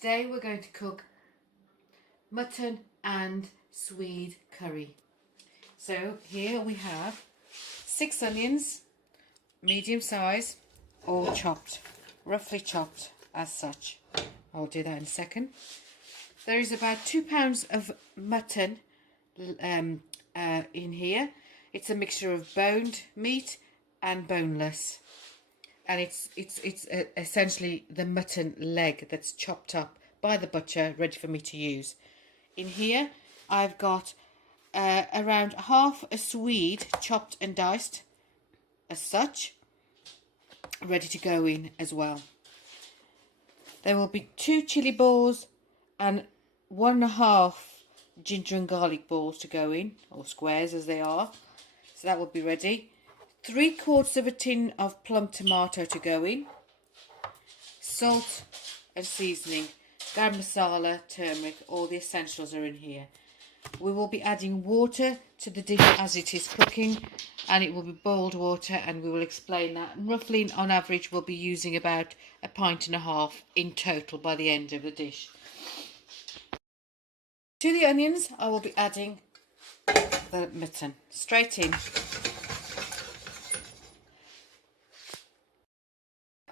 Today we're going to cook mutton and Swede curry. So here we have 6 onions, medium size, all chopped, roughly chopped as such. I'll do that in a second. There is about 2 pounds of mutton in here. It's a mixture of boned meat and boneless. And it's essentially the mutton leg that's chopped up by the butcher, ready for me to use. In here, I've got around half a Swede, chopped and diced as such, ready to go in as well. There will be 2 chili balls and 1.5 ginger and garlic balls to go in, or squares as they are. So that will be ready. 3/4 of a tin of plum tomato to go in, salt and seasoning, garam masala, turmeric, all the essentials are in here. We will be adding water to the dish as it is cooking, and it will be boiled water, and we will explain that. And roughly on average we'll be using about 1.5 pints in total by the end of the dish. To the onions I will be adding the mutton straight in.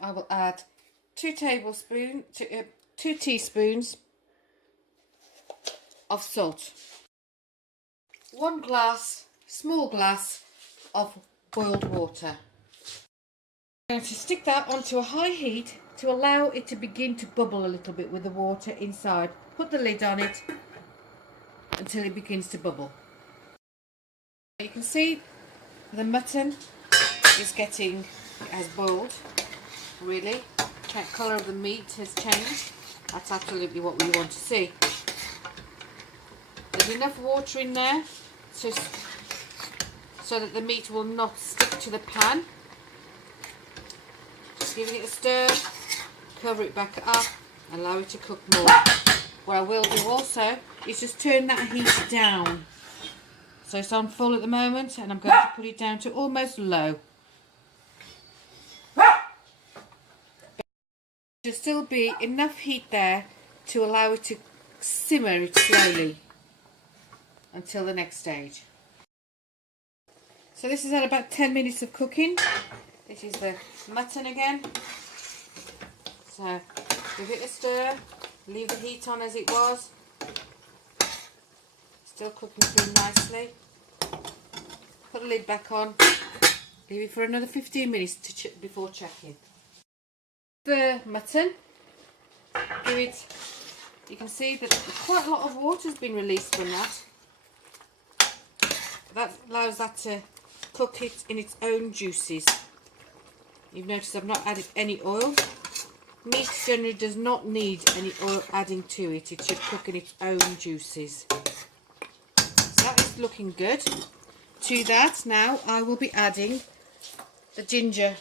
I will add 2 teaspoons of salt, 1 small glass of boiled water. I'm going to stick that onto a high heat to allow it to begin to bubble a little bit with the water inside. Put the lid on it until it begins to bubble. You can see the mutton is has boiled. Really, the colour of the meat has changed. That's absolutely what we want to see. There's enough water in there so that the meat will not stick to the pan. Just giving it a stir, cover it back up, allow it to cook more. What I will do also is just turn that heat down. So it's on full at the moment, and I'm going to put it down to almost low. There'll still be enough heat there to allow it to simmer it slowly until the next stage. So this is at about 10 minutes of cooking. This is the mutton again. So give it a stir, leave the heat on as it was. Still cooking through nicely. Put the lid back on, leave it for another 15 minutes before checking. The mutton, you can see that quite a lot of water has been released from that. That allows that to cook it in its own juices. You've noticed I've not added any oil. Meat generally does not need any oil adding to it. It should cook in its own juices. So that is looking good. To that now I will be adding the ginger.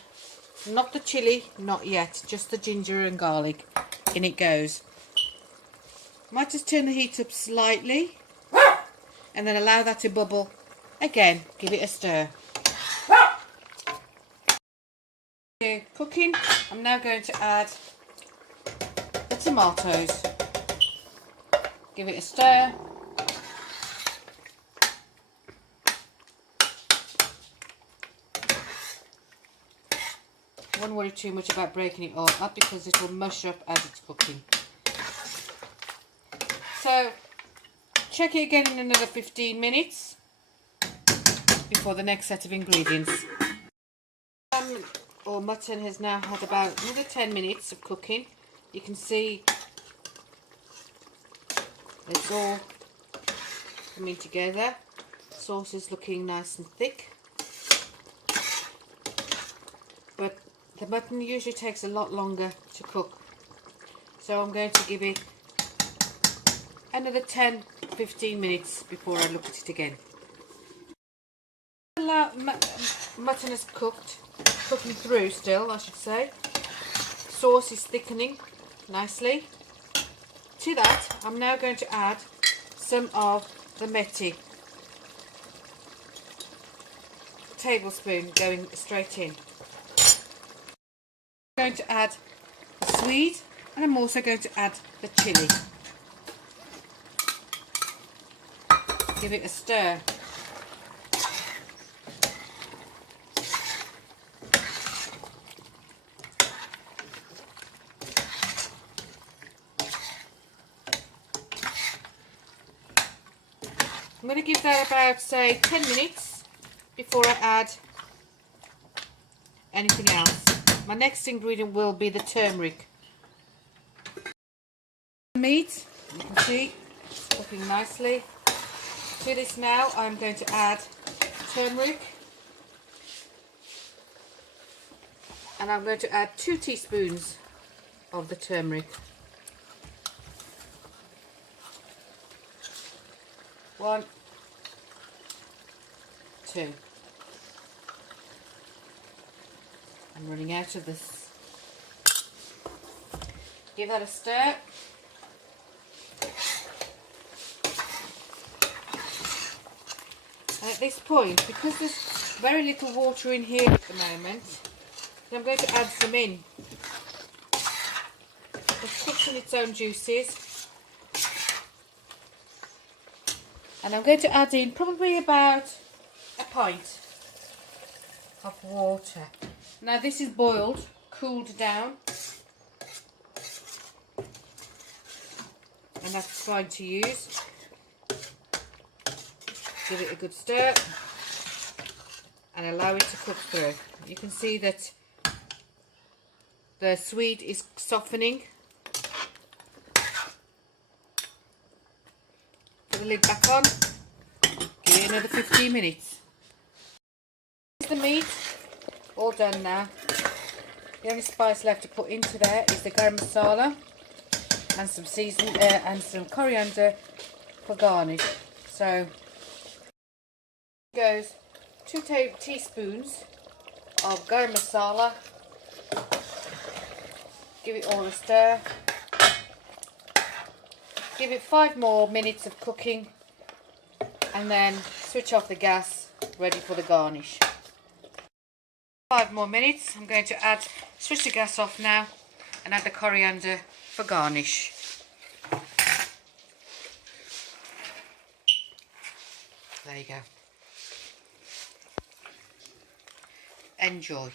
Not the chilli, not yet, just the ginger and garlic. In it goes. Might just turn the heat up slightly and then allow that to bubble. Again, give it a stir. Okay, cooking. I'm now going to add the tomatoes. Give it a stir. I wouldn't worry too much about breaking it all up because it will mush up as it's cooking. So check it again in another 15 minutes before the next set of ingredients. Or mutton has now had about another 10 minutes of cooking. You can see it's all coming together. Sauce is looking nice and thick. But the mutton usually takes a lot longer to cook, so I'm going to give it another 10-15 minutes before I look at it again. Mutton is cooking through still, I should say. Sauce is thickening nicely. To that I'm now going to add some of the methi. A tablespoon going straight in. I'm going to add the Swede And I'm also going to add the chilli. Give it a stir. I'm going to give that about, say, 10 minutes before I add anything else. My next ingredient will be the turmeric. Meat, you can see, it's cooking nicely. To this now, I'm going to add turmeric. And I'm going to add 2 teaspoons of the turmeric. 1, 2. I'm running out of this. Give that a stir. And at this point, because there's very little water in here at the moment, I'm going to add some in. It cooks in its own juices. And I'm going to add in probably about a pint of water. Now this is boiled, cooled down. And that's fine to use. Give it a good stir and allow it to cook through. You can see that the Swede is softening. Put the lid back on. Give it another 15 minutes. The meat all done now. The only spice left to put into there is the garam masala and some seasoning and some coriander for garnish. So goes 2 teaspoons of garam masala. Give it all a stir. Give it 5 more minutes of cooking and then switch off the gas, ready for the garnish. 5 more minutes. I'm going to switch the gas off now and add the coriander for garnish. There you go. Enjoy.